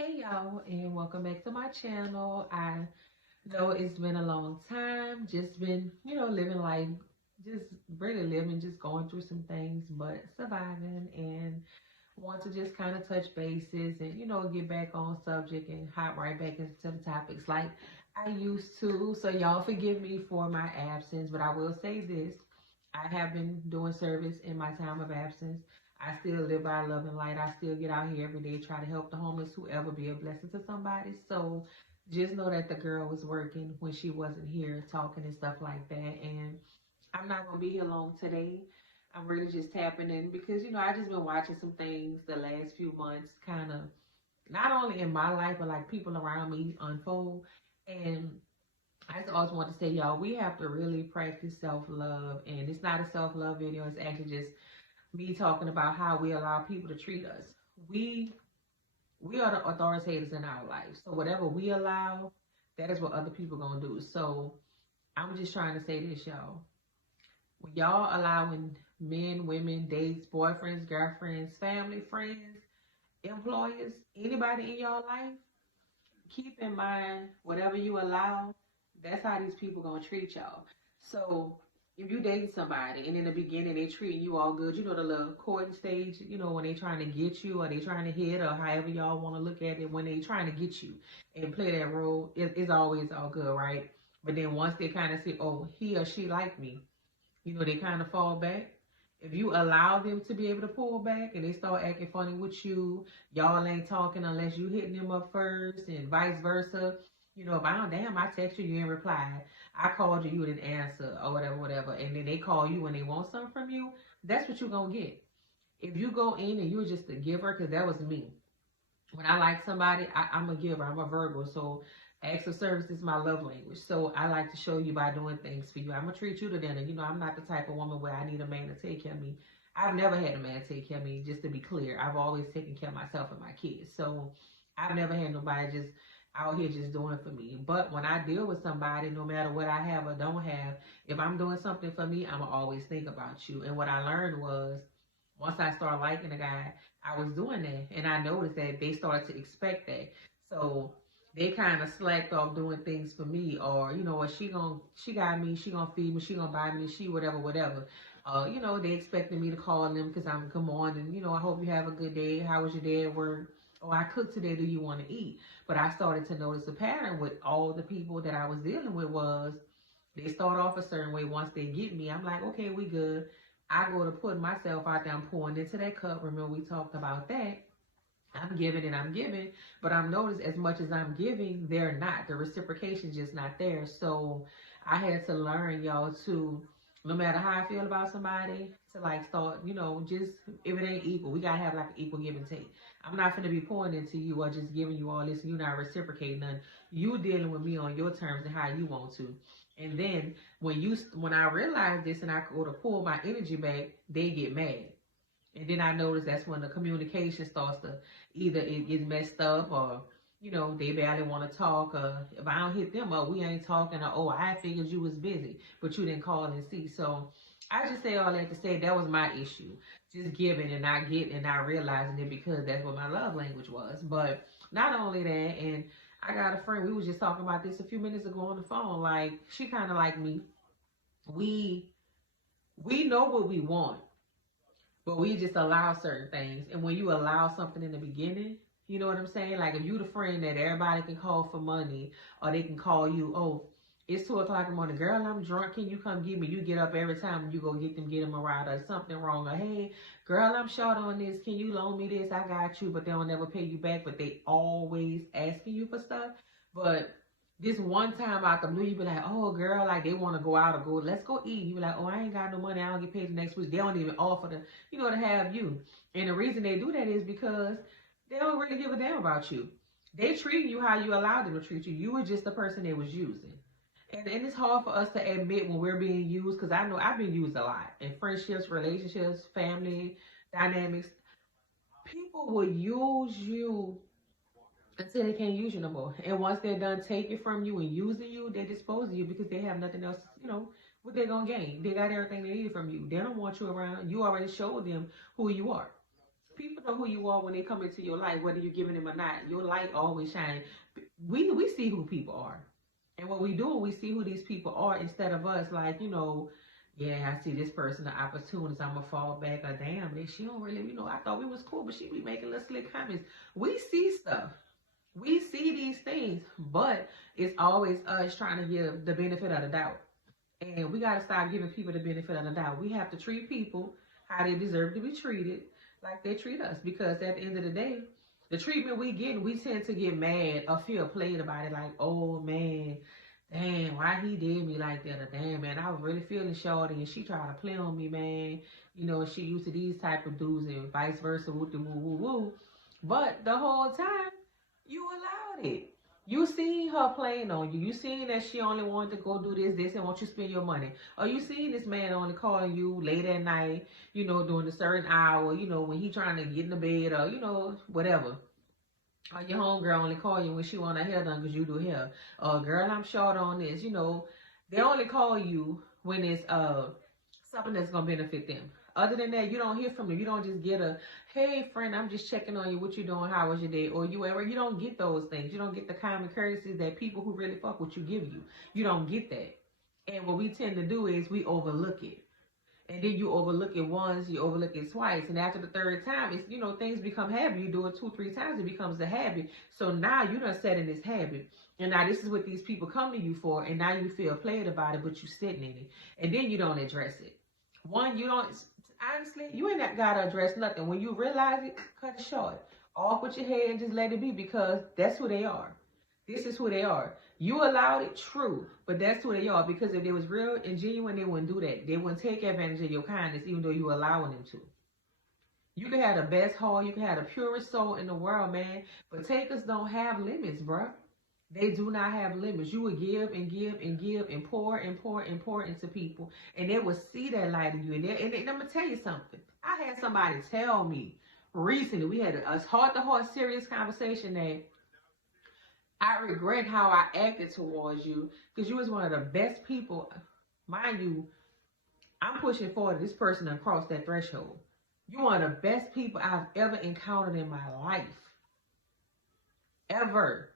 Hey y'all, and welcome back to my channel. I know it's been a long time, just been, living life, just really living, just going through some things, but surviving, and want to just kind of touch bases and, get back on subject and hop right back into the topics like I used to. So y'all forgive me for my absence, but I will say this. I have been doing service in my time of absence. I still live by love and light. I still get out here every day, try to help the homeless, whoever, be a blessing to somebody. So just know that the girl was working when she wasn't here talking and stuff like that. And I'm not gonna be here long today. I'm really just tapping in because I just been watching some things the last few months, kind of not only in my life but like people around me unfold. And I just always want to say, y'all, we have to really practice self love, and it's not a self love video. It's actually just me talking about how we allow people to treat us. We we are the authoritators in our life, so whatever we allow, that is what other people gonna do. So I'm just trying to say this, y'all. When y'all allowing men, women, dates, boyfriends, girlfriends, family, friends, employers, anybody in your life, keep in mind whatever you allow, that's how these people gonna treat y'all. So if you dating somebody and in the beginning they treating you all good, the little courting stage, when they trying to get you or they trying to hit or however y'all want to look at it, when they trying to get you and play that role, it's always all good, right? But then once they kind of say, oh, he or she like me, they kind of fall back. If you allow them to be able to pull back and they start acting funny with you, y'all ain't talking unless you hitting them up first and vice versa. If I don't, damn, I text you, you ain't replied. I called you, you didn't answer or whatever, whatever. And then they call you when they want something from you, that's what you're going to get. If you go in and you're just a giver, because that was me. When I like somebody, I'm a giver. I'm a Virgo. So acts of service is my love language. So I like to show you by doing things for you. I'm gonna treat you to dinner. I'm not the type of woman where I need a man to take care of me. I've never had a man take care of me, just to be clear. I've always taken care of myself and my kids. So I've never had nobody just out here just doing for me. But when I deal with somebody, no matter what I have or don't have, if I'm doing something for me, I'ma always think about you. And what I learned was once I started liking a guy, I was doing that, and I noticed that they started to expect that. So they kind of slacked off doing things for me, or what, she got me, she gonna feed me, she gonna buy me, she whatever, whatever. They expected me to call them because I'm come on, and I hope you have a good day. How was your day at work? Oh, I cooked today. Do you want to eat? But I started to notice a pattern with all the people that I was dealing with was they start off a certain way. Once they get me, I'm like, okay, we good. I go to put myself out there, I'm pouring into that cup. Remember, we talked about that. I'm giving and I'm giving, but I'm noticed as much as I'm giving, they're not. The reciprocation's just not there. So I had to learn, y'all, to no matter how I feel about somebody, to like start, just if it ain't equal, we gotta have like an equal give and take. I'm not gonna be pouring into you or just giving you all this and you not reciprocating none. You dealing with me on your terms and how you want to. And then when I realize this and I go to pull my energy back, they get mad. And then I notice that's when the communication starts to either it gets messed up or they barely want to talk, or if I don't hit them up, we ain't talking, or oh, I figured you was busy but you didn't call and see. So I just say all that to say that was my issue, just giving and not getting and not realizing it because that's what my love language was. But not only that, and I got a friend, we was just talking about this a few minutes ago on the phone, like she kind of like me. We we know what we want, but we just allow certain things. And when you allow something in the beginning, you know what I'm saying? Like if you the friend that everybody can call for money, or they can call you, oh, it's 2 o'clock in the morning, girl, I'm drunk. Can you come get me? You get up every time you go get them a ride, or something wrong. Or hey, girl, I'm short on this. Can you loan me this? I got you, but they'll never pay you back. But they always asking you for stuff. But this one time out the blue, you be like, oh girl, like they want to go out or go, let's go eat. You be like, oh, I ain't got no money, I don't get paid the next week. They don't even offer to have you. And the reason they do that is because they don't really give a damn about you. They treat you how you allowed them to treat you. You were just the person they was using. And it's hard for us to admit when we're being used, because I know I've been used a lot in friendships, relationships, family dynamics. People will use you until they can't use you no more. And once they're done taking from you and using you, they dispose of you because they have nothing else, what they're going to gain. They got everything they needed from you. They don't want you around. You already showed them who you are. People know who you are when they come into your life, whether you're giving them or not. Your light always shines. We see who people are. And what we do, we see who these people are instead of us, like, yeah, I see this person, the opportunist, I'm going to fall back. Or damn, she don't really, I thought we was cool, but she be making little slick comments. We see stuff. We see these things, but it's always us trying to give the benefit of the doubt. And we got to stop giving people the benefit of the doubt. We have to treat people how they deserve to be treated, like they treat us. Because at the end of the day, the treatment we get, we tend to get mad or feel played about it. Like, oh man, damn, why he did me like that? Or damn, man, I was really feeling shorty and she tried to play on me, man. She used to these type of dudes and vice versa, woo woo woo woo. But the whole time, you allowed it. You seen her playing on you. You seen that she only wanted to go do this, and want you to spend your money. Or you seen this man only calling you late at night, during a certain hour, when he trying to get in the bed or, whatever. Or your homegirl only call you when she want her hair done because you do hair. Or girl, I'm short on this. They only call you when it's something that's going to benefit them. Other than that, you don't hear from them. You don't just get a, hey, friend, I'm just checking on you. What you doing? How was your day? Or you don't get those things. You don't get the common courtesies that people who really fuck with you give you. You don't get that. And what we tend to do is we overlook it. And then you overlook it once, you overlook it twice. And after the third time, it's, things become habit. You do it 2-3 times, it becomes a habit. So now you done set in this habit. And now this is what these people come to you for. And now you feel played about it, but you sitting in it. And then you don't address it. One, you don't, honestly, you ain't got to address nothing. When you realize it, cut it short. Off with your head and just let it be, because that's who they are. This is who they are. You allowed it, true, but that's who they are. Because if they was real and genuine, they wouldn't do that. They wouldn't take advantage of your kindness, even though you allowing them to. You can have the best heart, you can have the purest soul in the world, man, but takers don't have limits, bruh. They do not have limits. You will give and give and give and pour and pour and pour into people, and they will see that light in you. And I'm going to tell you something. I had somebody tell me recently, we had a heart-to-heart serious conversation that I regret how I acted towards you, because you was one of the best people. Mind you, I'm pushing forward this person across that threshold. You're one of the best people I've ever encountered in my life. Ever.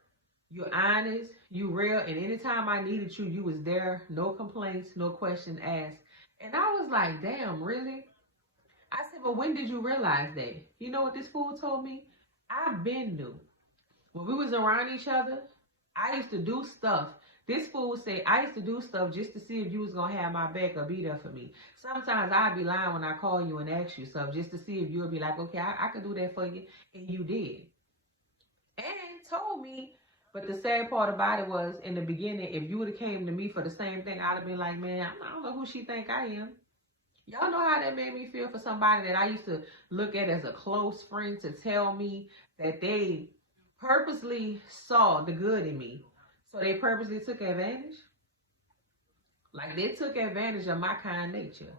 You're honest, you real, and anytime I needed you, you was there. No complaints, no questions asked. And I was like, damn, really? I said, well, when did you realize that? You know what this fool told me? I've been new. When we was around each other, I used to do stuff. This fool said, I used to do stuff just to see if you was going to have my back or be there for me. Sometimes I'd be lying when I call you and ask you stuff just to see if you would be like, okay, I could do that for you. And you did. And told me, but the sad part about it was, in the beginning, if you would have came to me for the same thing, I'd have been like, man, I don't know who she think I am. Y'all know how that made me feel for somebody that I used to look at as a close friend to tell me that they purposely saw the good in me. So they purposely took advantage. Like, they took advantage of my kind nature.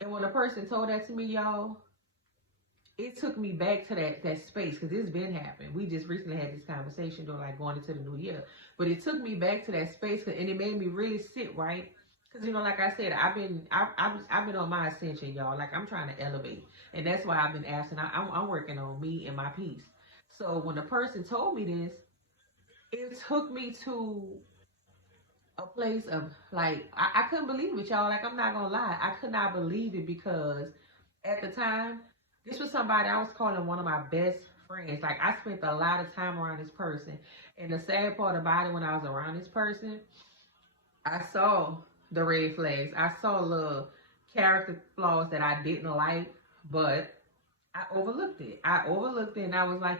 And when a person told that to me, y'all, it took me back to that space, because it's been happening. We just recently had this conversation, though, like going into the new year. But it took me back to that space, and it made me really sit right. Because, like I said, I've been on my ascension, y'all. Like, I'm trying to elevate. And that's why I've been asking. I'm working on me and my peace. So when the person told me this, it took me to a place of, like, I couldn't believe it, y'all. Like, I'm not going to lie. I could not believe it, because at the time, this was somebody I was calling one of my best friends. Like, I spent a lot of time around this person. And the sad part about it, when I was around this person, I saw the red flags. I saw little character flaws that I didn't like, but I overlooked it. And I was like,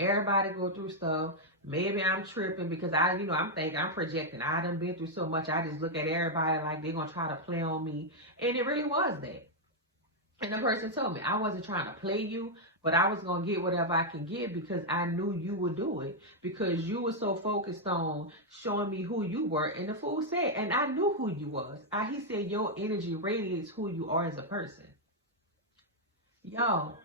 everybody go through stuff. Maybe I'm tripping because I'm thinking I'm projecting. I done been through so much. I just look at everybody like they're going to try to play on me. And it really was that. And the person told me, I wasn't trying to play you, but I was going to get whatever I can get, because I knew you would do it, because you were so focused on showing me who you were. And the fool said, and I knew who you was. He said, your energy radiates who you are as a person. Y'all,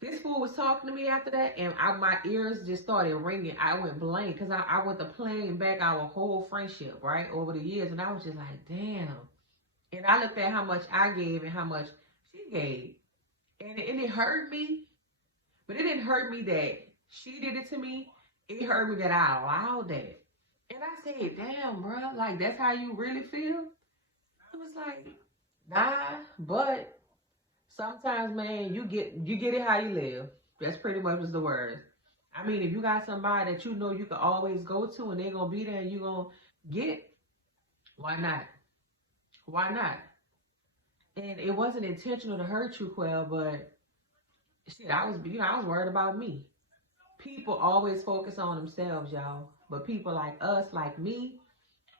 this fool was talking to me after that, and my ears just started ringing. I went blank, because I went to playing back our whole friendship, right, over the years. And I was just like, damn. And I looked at how much I gave and how much she gave. And it hurt me, but it didn't hurt me that she did it to me. It hurt me that I allowed that. And I said, damn, bro, like that's how you really feel? It was like, nah, but sometimes, man, you get it how you live. That's pretty much was the word. I mean, if you got somebody that you know you can always go to and they're gonna be there and you gonna get, why not? Why not? And it wasn't intentional to hurt you, Quell, but shit, I was worried about me. People always focus on themselves, y'all. But people like us, like me,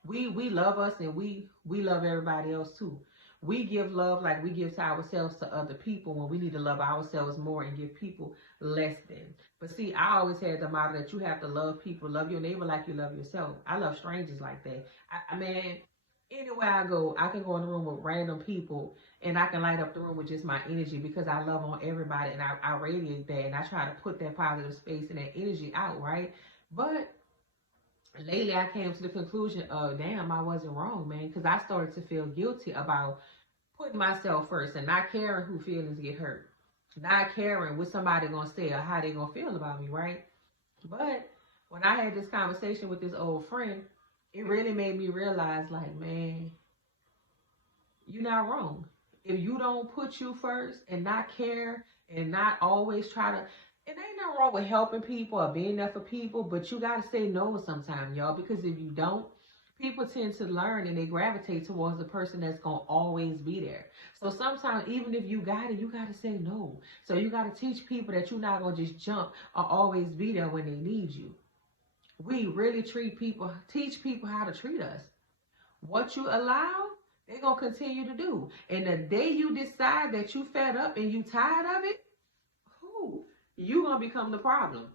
we love us and we love everybody else too. We give love like we give to ourselves to other people when we need to love ourselves more and give people less than. But see, I always had the motto that you have to love people, love your neighbor like you love yourself. I love strangers like that. Man, anywhere I go, I can go in the room with random people and I can light up the room with just my energy because I love on everybody and I radiate that and I try to put that positive space and that energy out, right? But lately I came to the conclusion of, damn, I wasn't wrong, man, because I started to feel guilty about putting myself first and not caring who feelings get hurt, not caring what somebody gonna say or how they gonna feel about me, right? But when I had this conversation with this old friend, it really made me realize, like, man, you're not wrong. If you don't put you first and not care and not always try to, it ain't nothing wrong with helping people or being there for people, but you gotta say no sometimes, y'all, because if you don't, people tend to learn and they gravitate towards the person that's gonna always be there. So sometimes, even if you got it, you gotta say no. So you gotta teach people that you're not gonna just jump or always be there when they need you. We really teach people how to treat us. What you allow, they're gonna continue to do. And the day you decide that you fed up and you tired of it, who you gonna become the problem.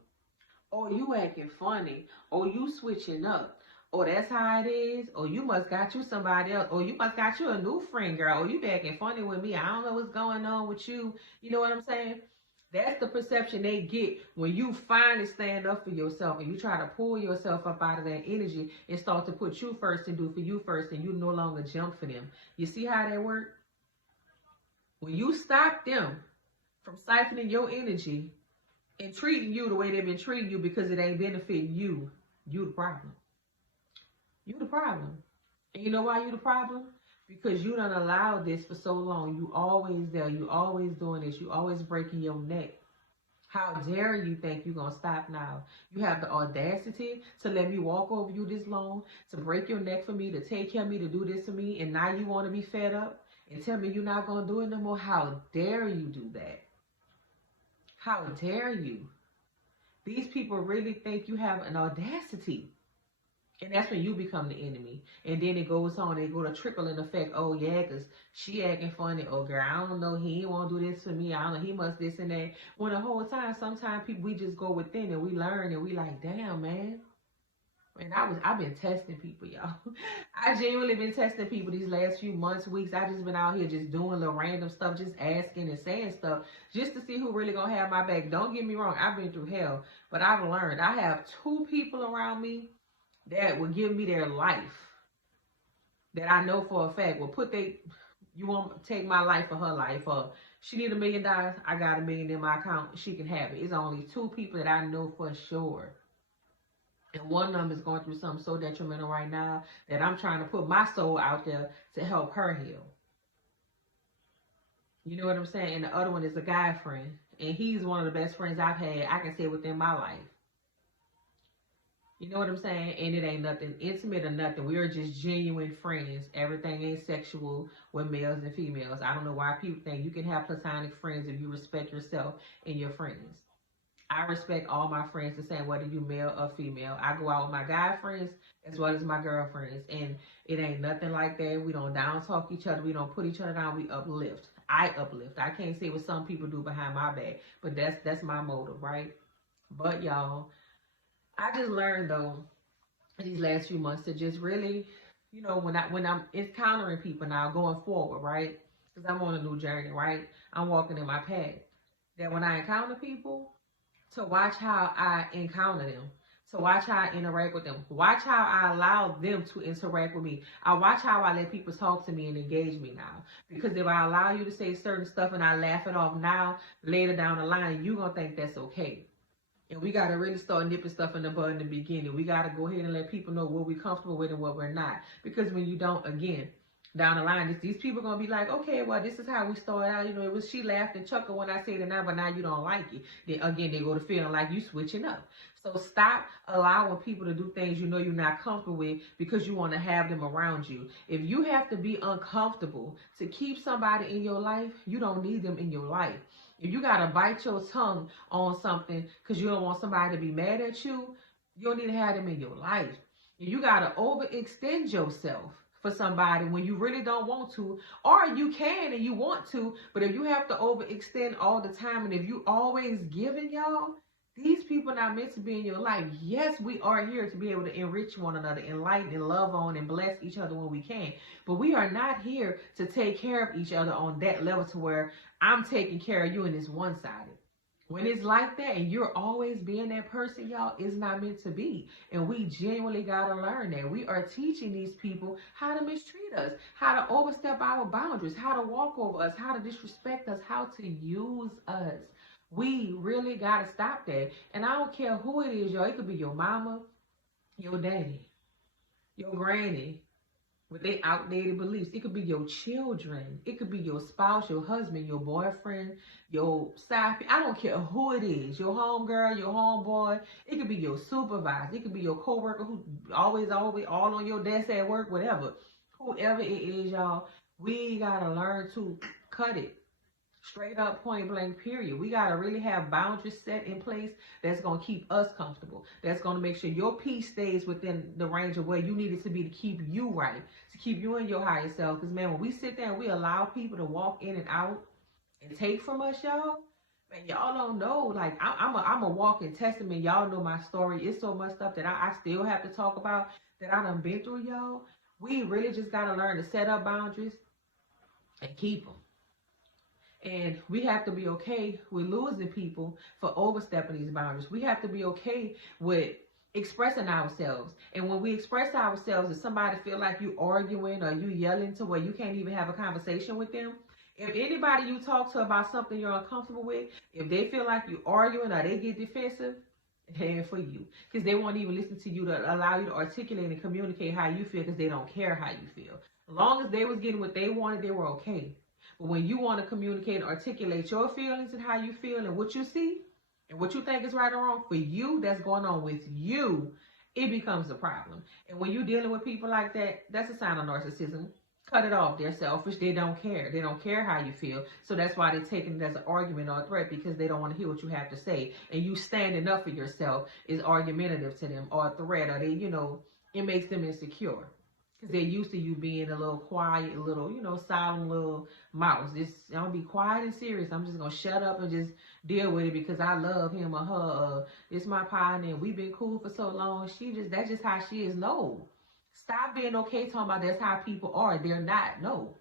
Or you acting funny, or you switching up, or that's how it is, or you must got you somebody else, or you must got you a new friend, girl, or you acting funny with me. I don't know what's going on with you. You know what I'm saying? That's the perception they get when you finally stand up for yourself and you try to pull yourself up out of that energy and start to put you first and do for you first and you no longer jump for them. You see how that works? When you stop them from siphoning your energy and treating you the way they've been treating you because it ain't benefiting you, you the problem. You the problem. And you know why you the problem? Because you done allowed this for so long. You always there. You always doing this. You always breaking your neck. How dare you think you're going to stop now? You have the audacity to let me walk over you this long, to break your neck for me, to take care of me, to do this for me, and now you want to be fed up and tell me you're not going to do it no more? How dare you do that? How dare you? These people really think you have an audacity. And that's when you become the enemy. And then it goes on, they go to trickling effect. Oh, yeah, because she acting funny. Oh, girl, I don't know. He ain't want to do this for me. I don't know. He must this and that. When the whole time, sometimes people, we just go within and we learn and we like, damn, man. And I've been testing people, y'all. I genuinely been testing people these last few months, weeks. I just been out here just doing little random stuff, just asking and saying stuff just to see who really gonna have my back. Don't get me wrong, I've been through hell, but I've learned. I have 2 people around me that will give me their life, that I know for a fact will you won't take my life for her life, or she need $1 million, I got $1 million in my account, she can have it. It's only 2 people that I know for sure. And one of them is going through something so detrimental right now that I'm trying to put my soul out there to help her heal. You know what I'm saying? And the other one is a guy friend. And he's one of the best friends I've had, I can say, within my life. You know what I'm saying? And it ain't nothing intimate or nothing. We are just genuine friends. Everything ain't sexual with males and females. I don't know why people think you can have platonic friends if you respect yourself and your friends. I respect all my friends the same, whether you male or female. I go out with my guy friends as well as my girlfriends. And it ain't nothing like that. We don't down talk each other. We don't put each other down. We uplift. I uplift. I can't say what some people do behind my back. But that's my motive, right? But y'all, I just learned though these last few months to just really, you know, when I'm encountering people now going forward, right? Because I'm on a new journey, right? I'm walking in my path. That when I encounter people, to watch how I encounter them. to watch how I interact with them. Watch how I allow them to interact with me. I watch how I let people talk to me and engage me now. Because if I allow you to say certain stuff and I laugh it off now, later down the line, you're going to think that's okay. And we got to really start nipping stuff in the bud in the beginning. We got to go ahead and let people know what we're comfortable with and what we're not. Because when you don't, again, down the line, these people going to be like, okay, well, this is how we started out. You know, it was she laughed and chuckled when I said it now, but now you don't like it. Then again, they go to feeling like you switching up. So stop allowing people to do things you know you're not comfortable with because you want to have them around you. If you have to be uncomfortable to keep somebody in your life, you don't need them in your life. If you got to bite your tongue on something because you don't want somebody to be mad at you, you don't need to have them in your life. If you got to overextend yourself for somebody when you really don't want to, or you can and you want to, but if you have to overextend all the time and if you always giving, y'all, these people are not meant to be in your life. Yes, we are here to be able to enrich one another, enlighten and love on and bless each other when we can. But we are not here to take care of each other on that level to where I'm taking care of you and it's one-sided. When it's like that and you're always being that person, y'all, it's not meant to be. And we genuinely got to learn that. We are teaching these people how to mistreat us, how to overstep our boundaries, how to walk over us, how to disrespect us, how to use us. We really got to stop that. And I don't care who it is, y'all. It could be your mama, your daddy, your granny, with their outdated beliefs. It could be your children. It could be your spouse, your husband, your boyfriend, your side. I don't care who it is. Your homegirl, your homeboy. It could be your supervisor. It could be your coworker who always all on your desk at work, whatever. Whoever it is, y'all, we got to learn to cut it. Straight up, point blank, period. We got to really have boundaries set in place that's going to keep us comfortable. That's going to make sure your peace stays within the range of where you need it to be to keep you right, to keep you in your higher self. Because, man, when we sit there and we allow people to walk in and out and take from us, y'all, man, y'all don't know. Like, I'm a walking testament. Y'all know my story. It's so much stuff that I still have to talk about that I done been through, y'all. We really just got to learn to set up boundaries and keep them. And we have to be okay with losing people for overstepping these boundaries. We have to be okay with expressing ourselves. And when we express ourselves, if somebody feel like you arguing or you yelling to where you can't even have a conversation with them, if anybody you talk to about something you're uncomfortable with, if they feel like you arguing or they get defensive, and for you, because they won't even listen to you to allow you to articulate and communicate how you feel because they don't care how you feel. As long as they was getting what they wanted, they were okay. But when you want to communicate and articulate your feelings and how you feel and what you see and what you think is right or wrong for you, that's going on with you, it becomes a problem. And when you're dealing with people like that, that's a sign of narcissism. Cut it off. They're selfish. They don't care. They don't care how you feel. So that's why they're taking it as an argument or a threat because they don't want to hear what you have to say. And you standing up for yourself is argumentative to them or a threat or they, it makes them insecure. Because they're used to you being a little quiet, a little, solemn little mouse. Just, I'll be quiet and serious. I'm just going to shut up and just deal with it because I love him or her. It's my partner and we've been cool for so long. That's just how she is. No. Stop being okay talking about that's how people are. They're not. No.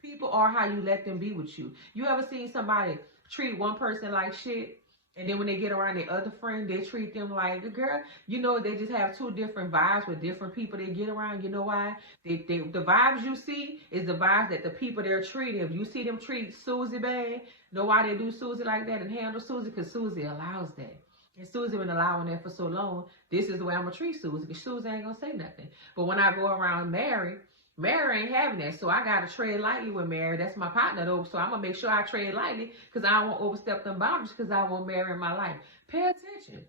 People are how you let them be with you. You ever seen somebody treat one person like shit? And then when they get around their other friend, they treat them like the girl. They just have two different vibes with different people they get around. You know why? The vibes you see is the vibes that the people they're treating. If you see them treat Susie bad, know why they do Susie like that and handle Susie? Because Susie allows that. And Susie been allowing that for so long. This is the way I'm going to treat Susie. Because Susie ain't going to say nothing. But when I go around Mary ain't having that. So I got to tread lightly with Mary. That's my partner, though. So I'm going to make sure I tread lightly because I don't want to overstep them boundaries because I want Mary in my life. Pay attention.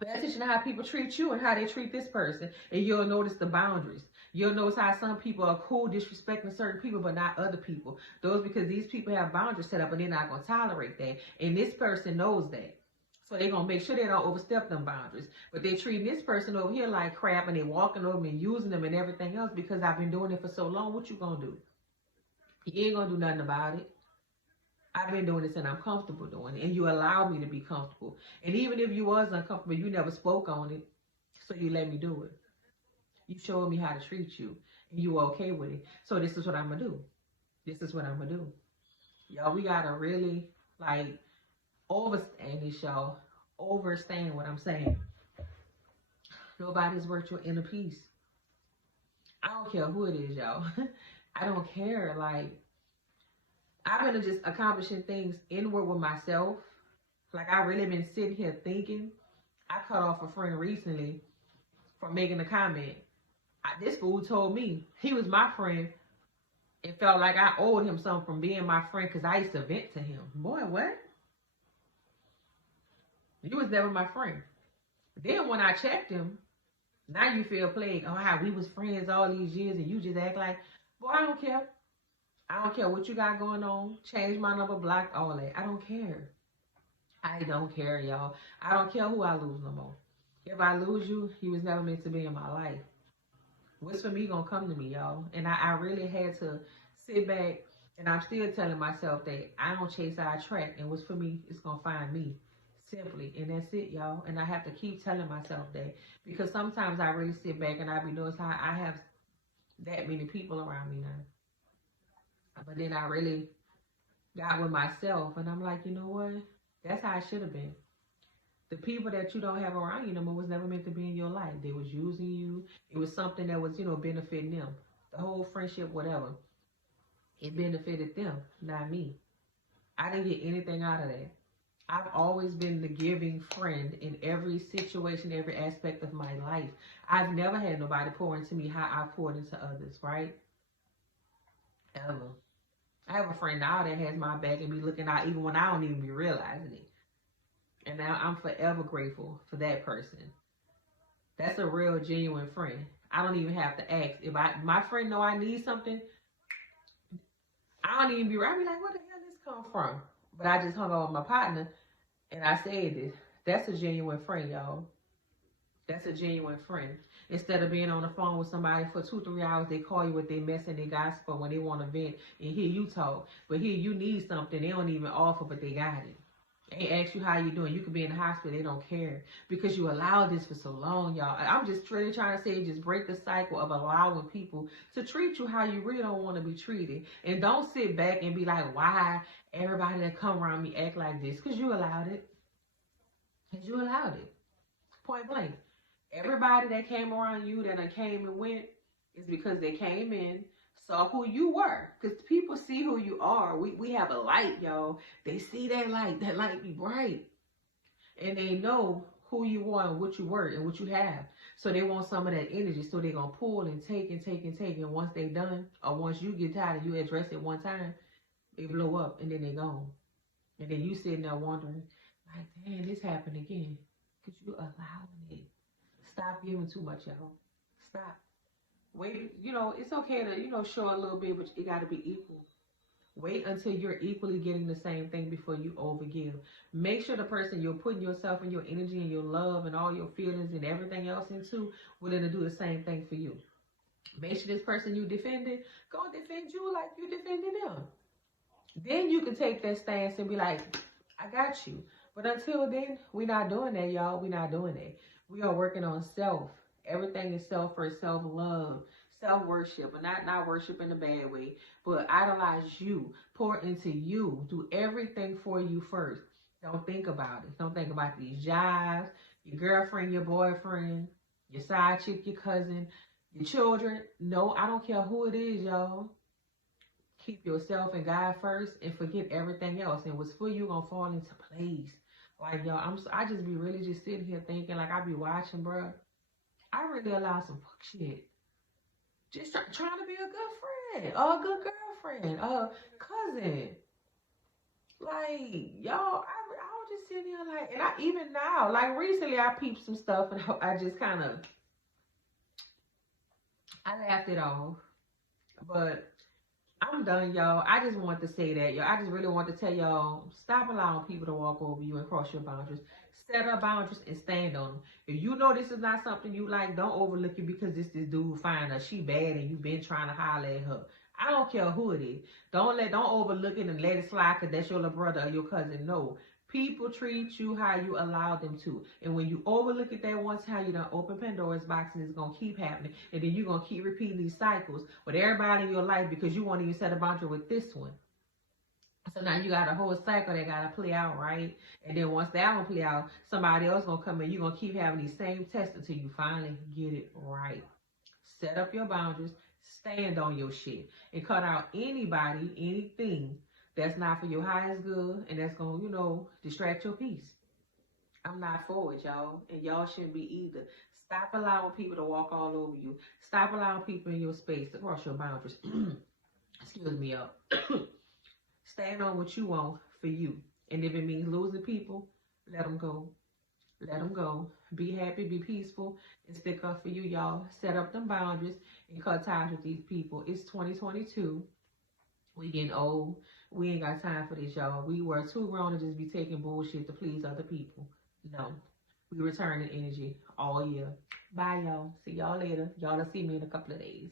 Pay attention to how people treat you and how they treat this person. And you'll notice the boundaries. You'll notice how some people are cool disrespecting certain people but not other people. Those because these people have boundaries set up and they're not going to tolerate that. And this person knows that. So they're going to make sure they don't overstep them boundaries. But they're treating this person over here like crap and they're walking over and using them and everything else because I've been doing it for so long. What you going to do? You ain't going to do nothing about it. I've been doing this and I'm comfortable doing it. And you allow me to be comfortable. And even if you was uncomfortable, you never spoke on it. So you let me do it. You showed me how to treat you. And you were okay with it. So this is what I'm going to do. This is what I'm going to do. Y'all, we got to really overstand this, y'all. Overstand what I'm saying. Nobody's worth your inner peace. I don't care who it is, y'all. I don't care. Like, I've been just accomplishing things inward with myself. Like, I really been sitting here thinking. I cut off a friend recently for making a comment. This fool told me he was my friend and felt like I owed him something from being my friend because I used to vent to him. Boy, what? You was never my friend. Then when I checked him, now you feel plagued. Oh, how we was friends all these years and you just act like, boy, I don't care. I don't care what you got going on. Change my number, block, all that. I don't care. I don't care, y'all. I don't care who I lose no more. If I lose you, you was never meant to be in my life. What's for me gonna come to me, y'all? And I really had to sit back, and I'm still telling myself that I don't chase our track, and what's for me is gonna find me. Simply, and that's it, y'all. And I have to keep telling myself that because sometimes I really sit back and I be noticing how I have that many people around me now. But then I really got with myself, and I'm like, you know what? That's how I should have been. The people that you don't have around you no more was never meant to be in your life. They was using you. It was something that was, benefiting them. The whole friendship, whatever, it benefited them, not me. I didn't get anything out of that. I've always been the giving friend in every situation, every aspect of my life. I've never had nobody pour into me how I poured into others, right? Ever. I have a friend now that has my back and be looking out even when I don't even be realizing it. And now I'm forever grateful for that person. That's a real, genuine friend. I don't even have to ask. If my friend know I need something, I don't even be right. I be like, where the hell this come from? But I just hung out with my partner and I said this. That's a genuine friend, y'all. That's a genuine friend. Instead of being on the phone with somebody for 2-3 hours, they call you with their mess and their gospel when they want to vent and hear you talk. But here you need something, they don't even offer, but they got it. They ask you how you doing. You could be in the hospital, they don't care because you allowed this for so long, y'all. I'm just really trying to say, just break the cycle of allowing people to treat you how you really don't want to be treated. And don't sit back and be like, why everybody that come around me act like this? Because you allowed it. Because you allowed it. Point blank. Everybody that came around you that came and went is because they came in, saw who you were. Because people see who you are. We have a light, y'all. They see that light. That light be bright. And they know who you are and what you were and what you have. So they want some of that energy. So they're going to pull and take and take and take. And once they done, or once you get tired and you address it one time, they blow up and then they gone. And then you sitting there wondering, like, damn, this happened again. Because you allowing it. Stop giving too much, y'all. Stop. Wait, it's okay to, show a little bit, but it got to be equal. Wait until you're equally getting the same thing before you overgive. Make sure the person you're putting yourself and your energy and your love and all your feelings and everything else into willing to do the same thing for you. Make sure this person you defended, go defend you like you defended them. Then you can take that stance and be like, I got you. But until then, we're not doing that, y'all. We're not doing that. We are working on self. Everything is self first, self-love, self-worship, and not worship in a bad way, but idolize you, pour into you, do everything for you first. Don't think about it. Don't think about these jobs, your girlfriend, your boyfriend, your side chick, your cousin, your children. No, I don't care who it is, y'all. Keep yourself and God first and forget everything else. And what's for you gonna fall into place. Like, y'all, I just be really just sitting here thinking, like, I be watching, bro. I really allow some fuck shit. Just trying to be a good friend, or a good girlfriend, a cousin. Like, y'all, I was just sitting here like, and even now, like recently I peeped some stuff and I just kind of, I laughed it off. But I'm done, y'all. I just want to say that, y'all. I just really want to tell y'all, stop allowing people to walk over you and cross your boundaries. Set up boundaries and stand on them. If you know this is not something you like, don't overlook it because this dude fine or she bad and you've been trying to holler at her. I don't care who it is. Don't overlook it and let it slide because that's your little brother or your cousin. No. People treat you how you allow them to. And when you overlook it that one time, you done open Pandora's box and it's going to keep happening. And then you're going to keep repeating these cycles with everybody in your life because you won't even set a boundary with this one. So now you got a whole cycle that gotta play out, right? And then once that one play out, somebody else gonna come in. You're gonna keep having these same tests until you finally get it right. Set up your boundaries, stand on your shit, and cut out anybody, anything that's not for your highest good and that's gonna, distract your peace. I'm not for it, y'all, and y'all shouldn't be either. Stop allowing people to walk all over you. Stop allowing people in your space to cross your boundaries. Excuse me, y'all. Stand on what you want for you. And if it means losing people, let them go. Let them go. Be happy, be peaceful, and stick up for you, y'all. Set up them boundaries and cut ties with these people. It's 2022. We getting old. We ain't got time for this, y'all. We were too grown to just be taking bullshit to please other people. No. We returning energy all year. Bye, y'all. See y'all later. Y'all will see me in a couple of days.